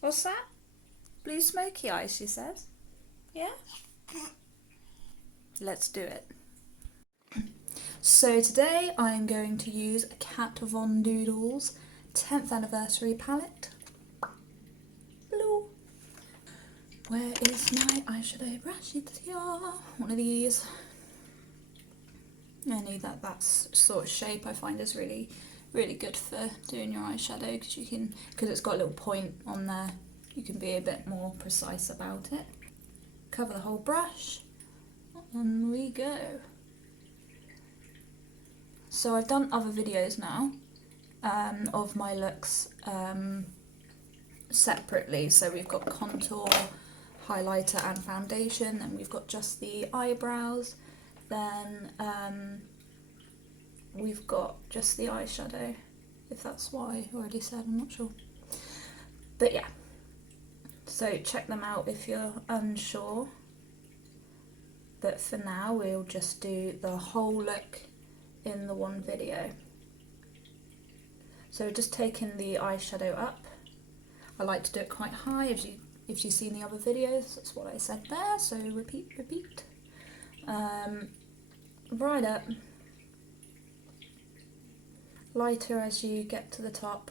What's that? Blue smoky eyes, she says. Yeah? Let's do it. So today I'm going to use a Kat Von Doodle's 10th anniversary palette. Blue. Where is my eyeshadow brush? It's here. One of these. I need that sort of shape I find is really good for doing your eyeshadow because it's got a little point on there, you can be a bit more precise about it. Cover the whole brush, and we go. So I've done other videos now of my looks separately. So we've got contour, highlighter and foundation, and we've got just the eyebrows. Then we've got just the eyeshadow, if that's what I already said, I'm not sure. But yeah, so check them out if you're unsure. But for now, we'll just do the whole look in the one video. So just taking the eyeshadow up. I like to do it quite high. If you've seen the other videos, that's what I said there. So repeat. Right up. Lighter as you get to the top.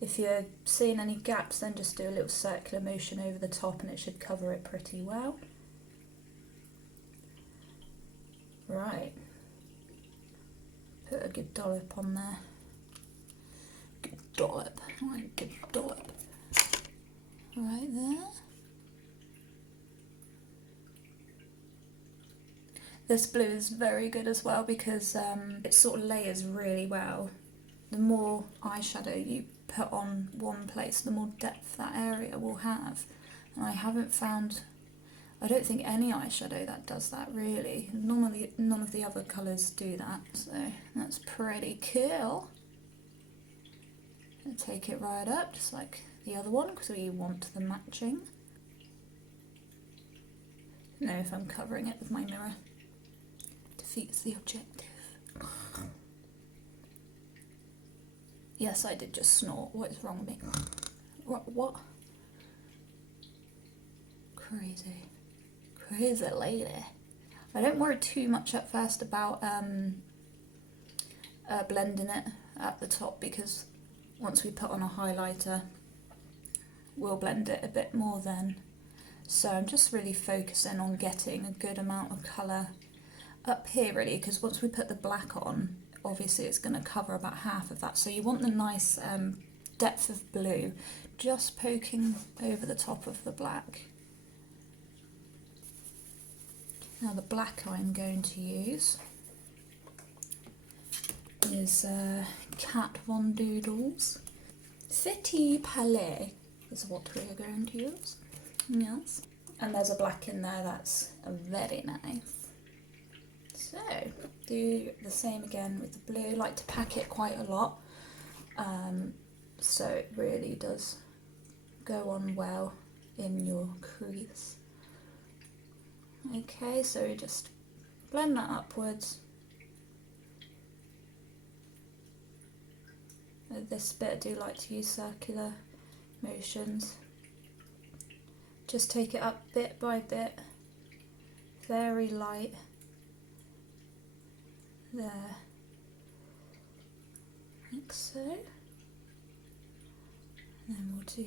If you're seeing any gaps, then just do a little circular motion over the top and it should cover it pretty well. Right. Put a good dollop on there. Good dollop. Right, good dollop. Right there. This blue is very good as well because it sort of layers really well. The more eyeshadow you put on one place, the more depth that area will have. And I haven't found, I don't think any eyeshadow that does that really. None of the other colours do that, so that's pretty cool. And take it right up, just like the other one, because we want the matching. I don't know if I'm covering it with my mirror. Defeats the objective. Yes, I did just snort. What is wrong with me? What? Crazy lady. I don't worry too much at first about blending it at the top, because once we put on a highlighter, we'll blend it a bit more then. So I'm just really focusing on getting a good amount of colour up here really, because once we put the black on, obviously it's going to cover about half of that. So you want the nice depth of blue just poking over the top of the black. Now the black I'm going to use is Kat Von Doodle's City Palais is what we are going to use. Yes. And there's a black in there that's very nice. So, do the same again with the blue. I like to pack it quite a lot, so it really does go on well in your crease. Okay, so we just blend that upwards. With this bit I do like to use circular motions. Just take it up bit by bit, very light. There, like so. And then we'll do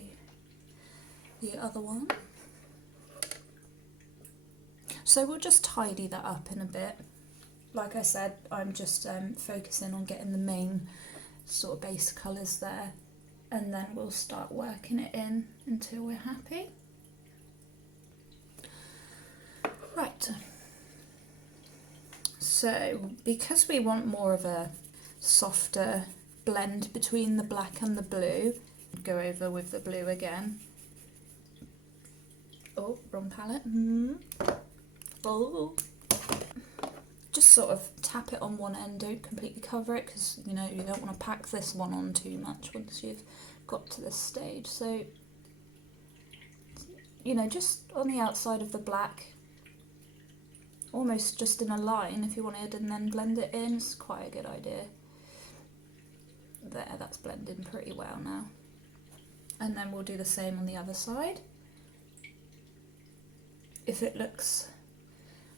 the other one. So we'll just tidy that up in a bit. Like I said, I'm just focusing on getting the main sort of base colours there, and then we'll start working it in until we're happy. Right. So, because we want more of a softer blend between the black and the blue, go over with the blue again. Oh, wrong palette. Oh. Just sort of tap it on one end, don't completely cover it, because you know you don't want to pack this one on too much once you've got to this stage. So, you know, just on the outside of the black, almost just in a line if you wanted, and then blend it in. It's quite a good idea. There, that's blending pretty well now. And then we'll do the same on the other side. If it looks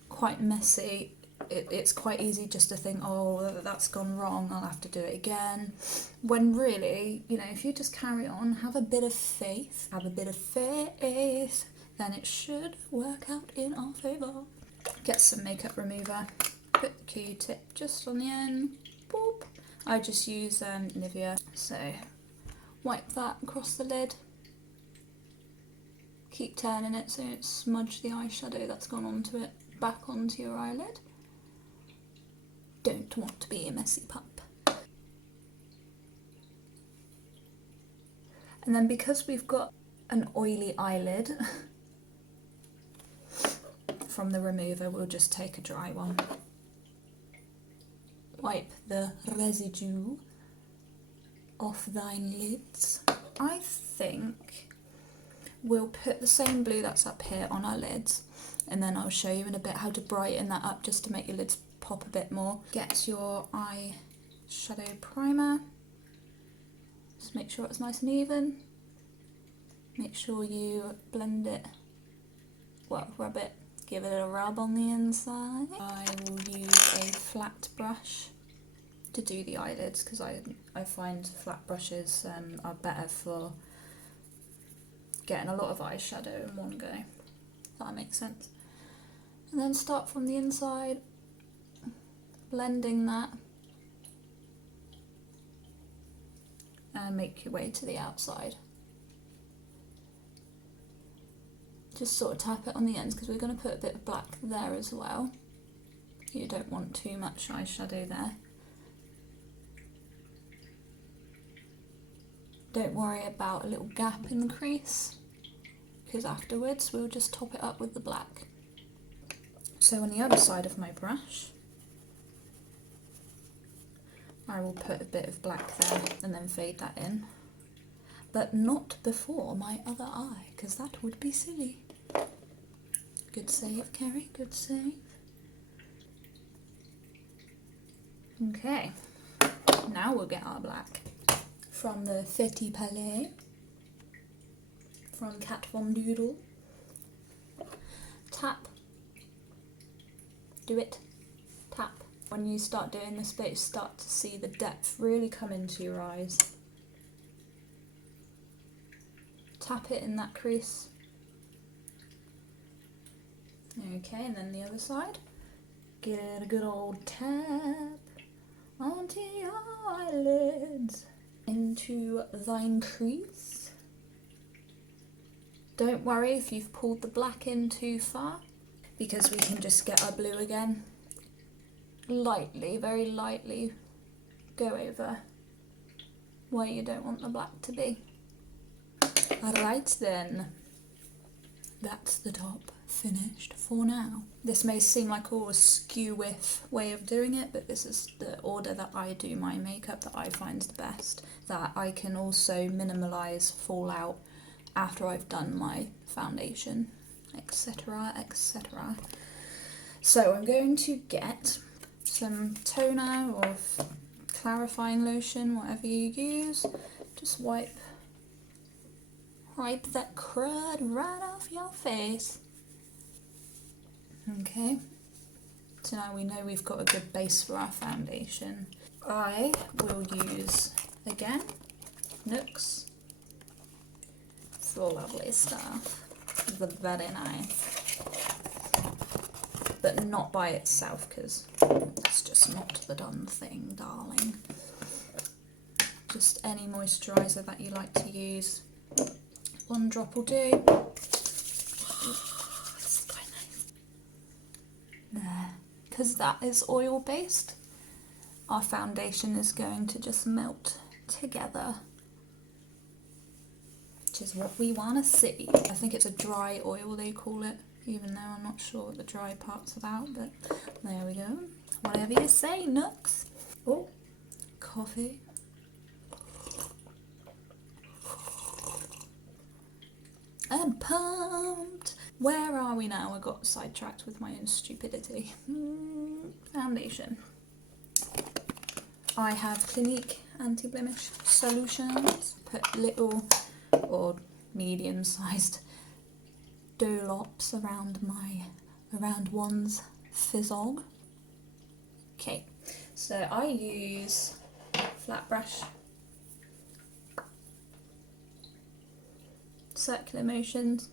quite messy, it's quite easy just to think, oh, that's gone wrong, I'll have to do it again. When really, you know, if you just carry on, have a bit of faith, then it should work out in our favour. Get some makeup remover, put the Q-tip just on the end, boop. I just use Nivea, so wipe that across the lid. Keep turning it so you don't smudge the eyeshadow that's gone onto it back onto your eyelid. Don't want to be a messy pup. And then because we've got an oily eyelid from the remover, we'll just take a dry one. Wipe the residue off thine lids. I think we'll put the same blue that's up here on our lids, and then I'll show you in a bit how to brighten that up just to make your lids pop a bit more. Get your eyeshadow primer. Just make sure it's nice and even. Make sure you blend it, well, rub it, give it a rub on the inside. I will use a flat brush to do the eyelids because I find flat brushes are better for getting a lot of eyeshadow in one go, if that makes sense. And then start from the inside, blending that, and make your way to the outside. Just sort of tap it on the ends because we're going to put a bit of black there as well. You don't want too much eyeshadow there. Don't worry about a little gap in the crease because afterwards we'll just top it up with the black. So on the other side of my brush, I will put a bit of black there and then fade that in. But not before my other eye, because that would be silly. Good save, Kerry, good save. Okay, now we'll get our black. From the Fetty Palais, from Kat Von Doodle. Tap. Do it. Tap. When you start doing this bit, you start to see the depth really come into your eyes. Tap it in that crease. Okay, and then the other side. Get a good old tap onto your eyelids. Into thine crease. Don't worry if you've pulled the black in too far, because we can just get our blue again. Lightly, very lightly, go over where you don't want the black to be. Alright then, that's the top finished for now. This may seem like a skew-whiff way of doing it, but this is the order that I do my makeup that I find the best, that I can also minimalise fallout after I've done my foundation, etc, etc. So I'm going to get some toner or clarifying lotion, whatever you use. Just wipe that crud right off your face. Okay, so now we know we've got a good base for our foundation. I will use, again, NYX. It's the lovely stuff. The very nice. But not by itself, because it's just not the done thing, darling. Just any moisturiser that you like to use. One drop will do. There, because that is oil based, our foundation is going to just melt together, which is what we want to see. I think it's a dry oil they call it, even though I'm not sure what the dry part's about, but there we go. Whatever you say, NYX. Oh, coffee. I'm pumped. Where are we now? I got sidetracked with my own stupidity. Foundation. I have Clinique anti-blemish solutions. Put little or medium-sized dollops around one's fizzog. Okay, so I use flat brush, circular motions,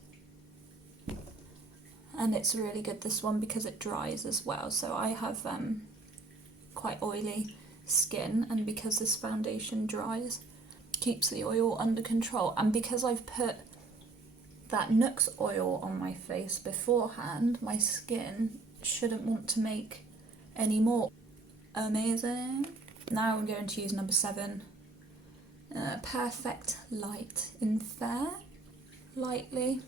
and it's really good, this one, because it dries as well. So I have quite oily skin, and because this foundation dries, keeps the oil under control. And because I've put that Nuxe oil on my face beforehand, my skin shouldn't want to make any more. Amazing. Now I'm going to use number 7, Perfect Light in Fair, lightly,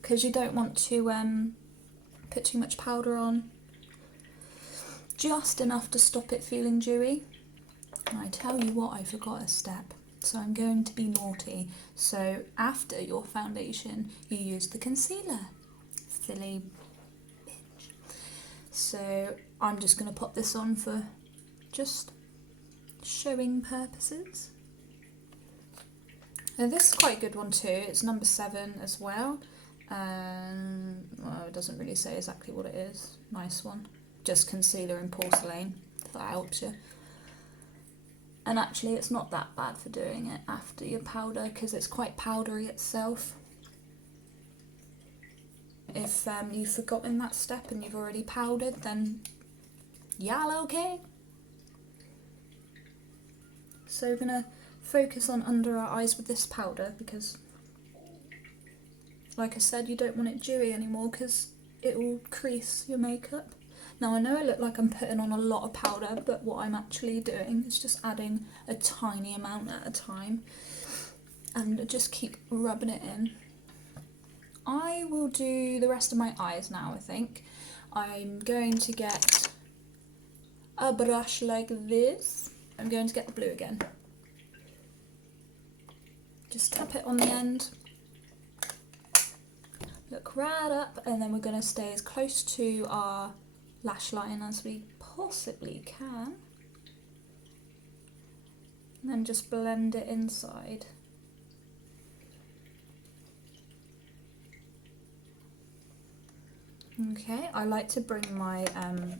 because you don't want to put too much powder on, just enough to stop it feeling dewy. And I tell you what, I forgot a step, so I'm going to be naughty. So after your foundation, you use the concealer. Silly bitch. So I'm just going to pop this on for just showing purposes. Now this is quite a good one too. It's number 7 as well. Well, it doesn't really say exactly what it is. Nice one. Just concealer in porcelain, if that helps you. And actually it's not that bad for doing it after your powder, because it's quite powdery itself. If you've forgotten that step and you've already powdered, then y'all okay. So we're going to focus on under our eyes with this powder, because like I said, you don't want it dewy anymore because it will crease your makeup. Now I know I look like I'm putting on a lot of powder, but what I'm actually doing is just adding a tiny amount at a time and just keep rubbing it in. I will do the rest of my eyes now, I think. I'm going to get a brush like this. I'm going to get the blue again. Just tap it on the end. Look right up, and then we're going to stay as close to our lash line as we possibly can. And then just blend it inside. Okay, I like to bring my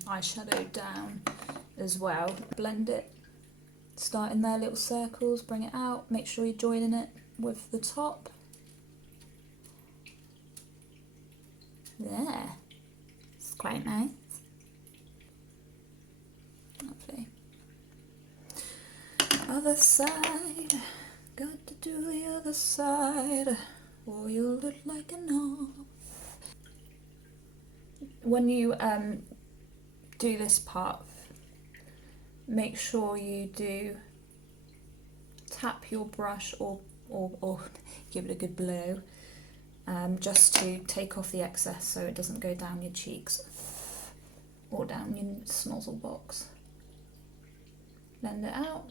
eyeshadow down as well. Blend it, start in there, little circles, bring it out, make sure you're joining it with the top. There, it's quite nice. Lovely. Other side, got to do the other side, or you'll look like a knob. When you do this part, make sure you do tap your brush or give it a good blow, just to take off the excess so it doesn't go down your cheeks or down your snozzle box. Blend it out.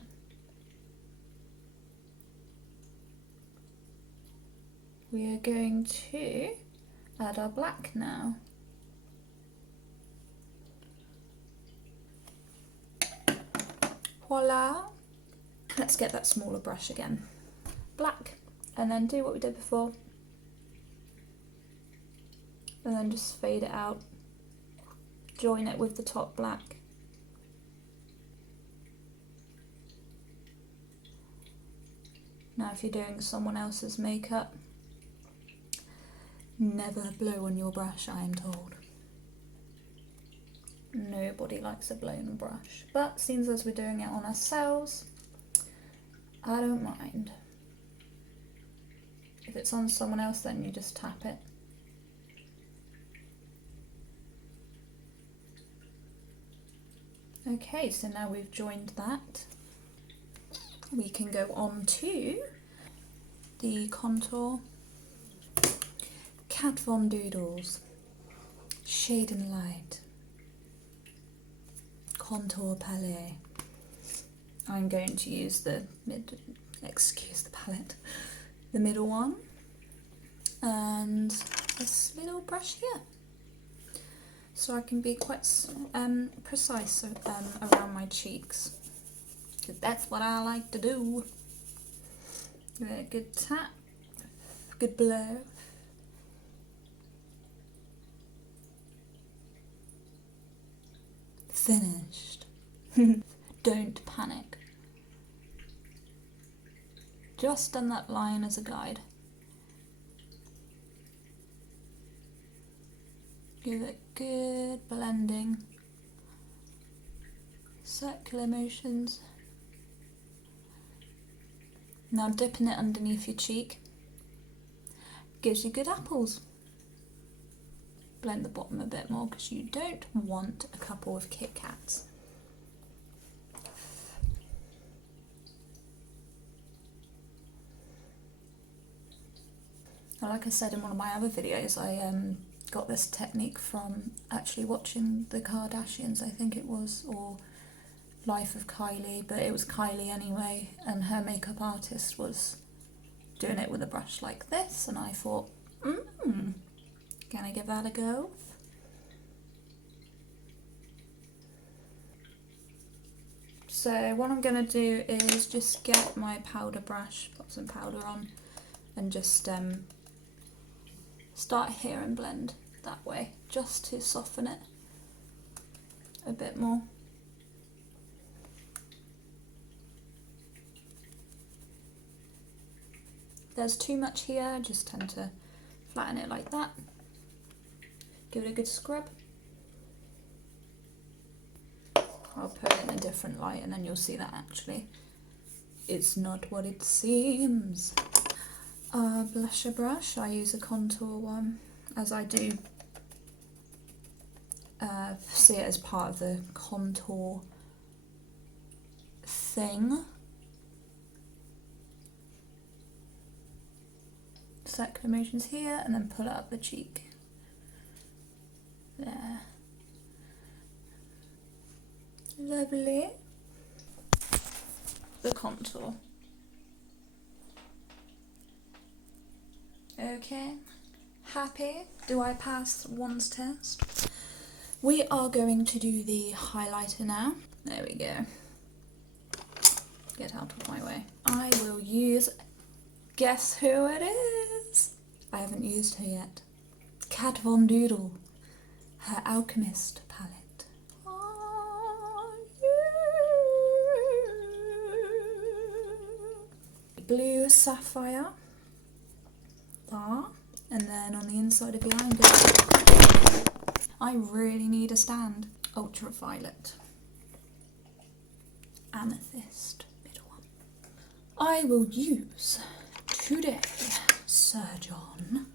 We are going to add our black now. Voila! Let's get that smaller brush again. Black, and then do what we did before. And then just fade it out. Join it with the top black. Now if you're doing someone else's makeup, never blow on your brush, I am told. Nobody likes a blown brush, but seeing as we're doing it on ourselves, I don't mind. If it's on someone else, then you just tap it. Okay, so now we've joined that, we can go on to the contour. Kat Von Doodles, Shade and Light, Contour Palette. I'm going to use the the middle one, and this little brush here, so I can be quite precise around my cheeks. because that's what I like to do. Give it a good tap, good blow. Finished. Don't panic. Just done that line as a guide. Give it good blending. Circular motions. Now dipping it underneath your cheek gives you good apples. Blend the bottom a bit more because you don't want a couple of Kit Kats. Well, like I said in one of my other videos, I got this technique from actually watching the Kardashians, I think it was, or Life of Kylie, but it was Kylie anyway, and her makeup artist was doing it with a brush like this, and I thought, can I give that a go? So what I'm going to do is just get my powder brush, put some powder on, and just start here and blend that way, just to soften it a bit more. If there's too much here, I just tend to flatten it like that. Give it a good scrub. I'll put it in a different light and then you'll see that actually it's not what it seems. Blusher brush, I use a contour one, as I do see it as part of the contour thing. Circular motions here and then pull it up the cheek. There. Lovely. The contour. Okay, happy? Do I pass one's test? We are going to do the highlighter now. There we go. Get out of my way. I will use, guess who it is? I haven't used her yet. Kat Von Doodle, her Alchemist palette. Blue Sapphire. And then on the inside of the eye, I really need a stand. Ultraviolet. Amethyst, middle one. I will use today, Sir John,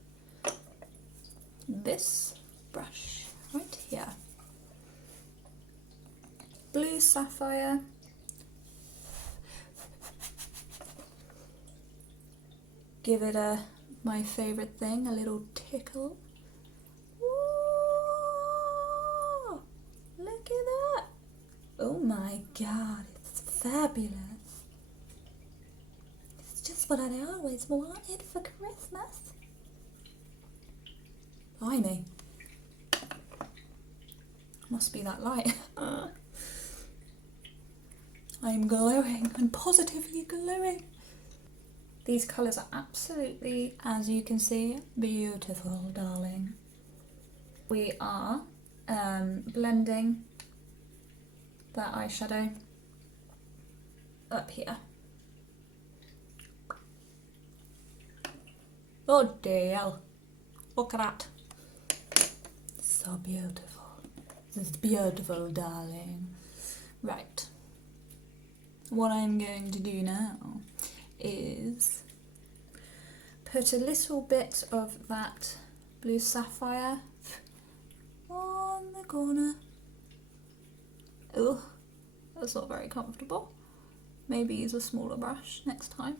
this brush right here. Blue Sapphire. Give it my favourite thing, a little tickle. Whoa, look at that. Oh my god, it's fabulous. It's just what I always wanted for Christmas. Blimey. Must be that light. I'm glowing. I'm positively glowing. These colours are absolutely, as you can see, beautiful, darling. We are blending that eyeshadow up here. Oh dear, look at that. So beautiful. It's beautiful, darling. Right. What I'm going to do now is put a little bit of that blue sapphire on the corner. Oh, that's not very comfortable. Maybe use a smaller brush next time.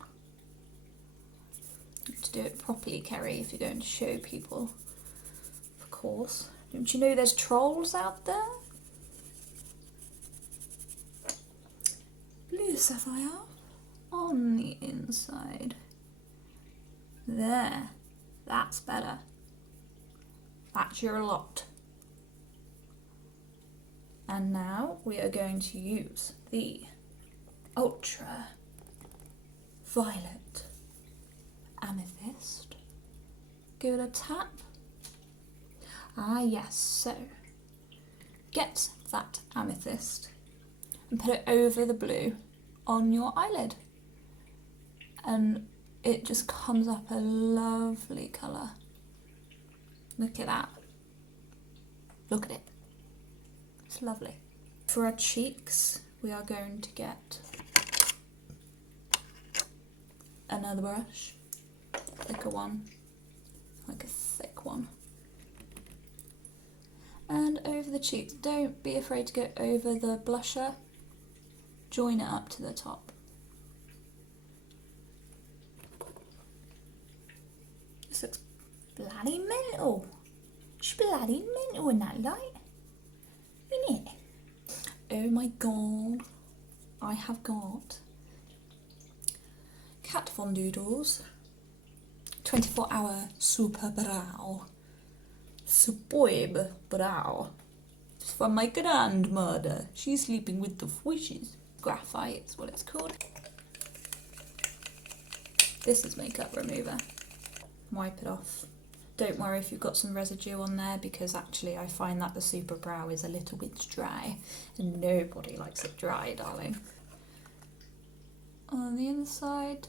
To do it properly, Kerry, if you're going to show people, of course. Don't you know there's trolls out there? Blue sapphire on the inside. There, that's better. That's your lot. And now we are going to use the ultra violet amethyst. Give it a tap. Ah yes, so get that amethyst and put it over the blue on your eyelid, and it just comes up a lovely colour. Look at that. Look at it. It's lovely. For our cheeks, we are going to get another brush, thicker one, like a thick one. And over the cheeks, don't be afraid to go over the blusher, join it up to the top. This looks bloody mental. It's bloody mental in that light, isn't it? Oh my god, I have got Kat Von Doodle's 24-hour super brow. Superb brow. It's from my grandmother. She's sleeping with the fishes. Graphite is what it's called. This is makeup remover. Wipe it off. Don't worry if you've got some residue on there, because actually I find that the super brow is a little bit dry and nobody likes it dry, darling. On the inside,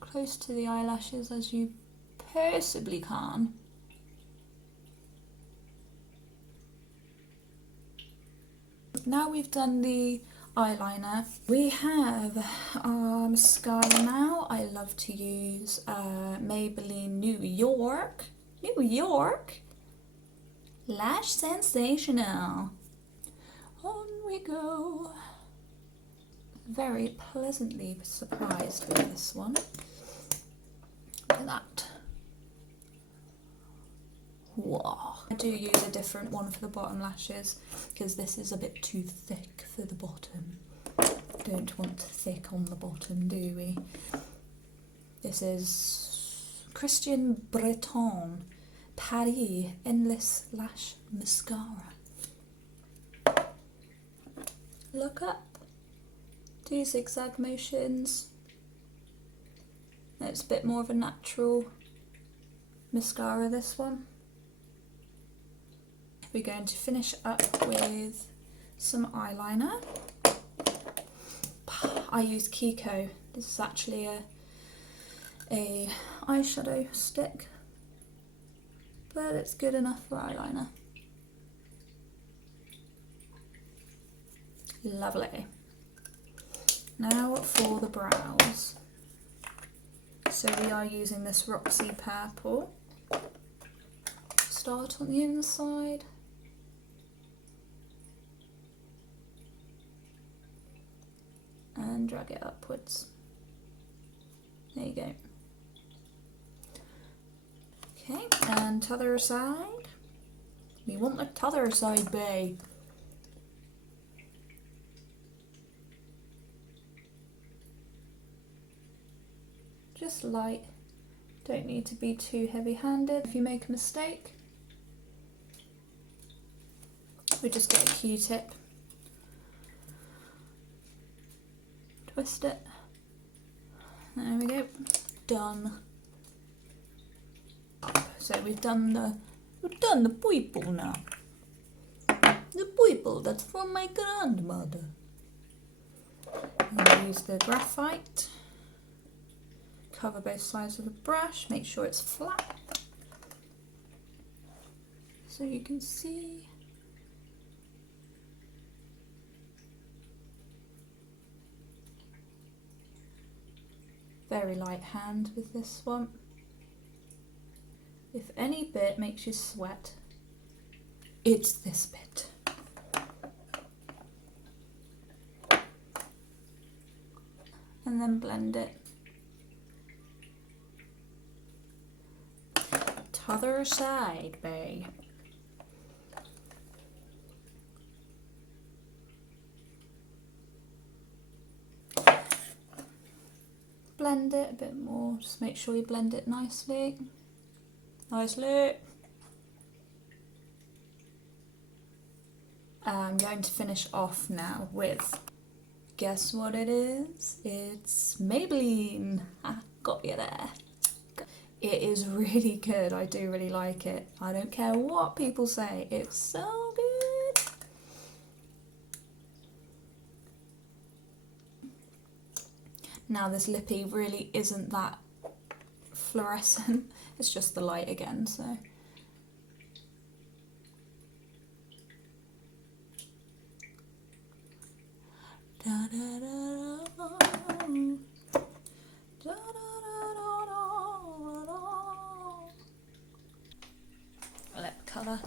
close to the eyelashes as you possibly can. Now we've done the eyeliner, we have our mascara now. I love to use Maybelline New York Lash Sensational. On we go. Very pleasantly surprised with this one. Look at that. Wow. I do use a different one for the bottom lashes because this is a bit too thick for the bottom. Don't want thick on the bottom, do we? This is Christian Breton Paris Endless Lash Mascara. Look up. Do zigzag motions. It's a bit more of a natural mascara, this one. We're going to finish up with some eyeliner. I use Kiko. This is actually a eyeshadow stick, but it's good enough for eyeliner. Lovely. Now for the brows. So we are using this Roxy Purple. Start on the inside. And drag it upwards. There you go. Okay, and t'other side. We want the t'other side, babe. Just light. Don't need to be too heavy-handed. If you make a mistake, we just get a Q-tip. Twist it. There we go. Done. So we've done the purple now. The purple that's from my grandmother. And use the graphite. Cover both sides of the brush. Make sure it's flat, so you can see. Very light hand with this one. If any bit makes you sweat, it's this bit. And then blend it. T'other side, babe. Blend it a bit more, just make sure you blend it nicely. Nicely. I'm going to finish off now with Guess what it is? It's Maybelline. Ah, got you there. It is really good. I do really like it. I don't care what people say. It's so good. Now this lippy really isn't that fluorescent. It's just the light again, so. Da, da, da, da. Da, lip colour.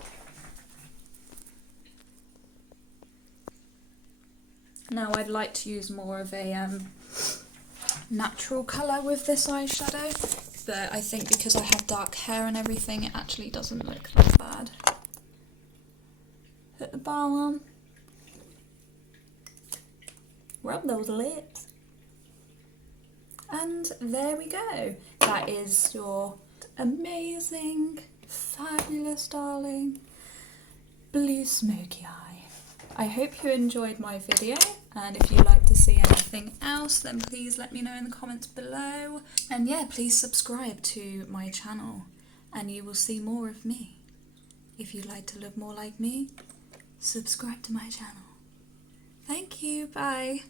Now I'd like to use more of a natural colour with this eyeshadow, but I think because I have dark hair and everything, it actually doesn't look that bad. Put the balm on. Rub those lips. And there we go. That is your amazing, fabulous, darling blue smoky eye. I hope you enjoyed my video, and if you'd like to see anything else, then please let me know in the comments below. And yeah, please subscribe to my channel and you will see more of me. If you'd like to look more like me, subscribe to my channel. Thank you, bye.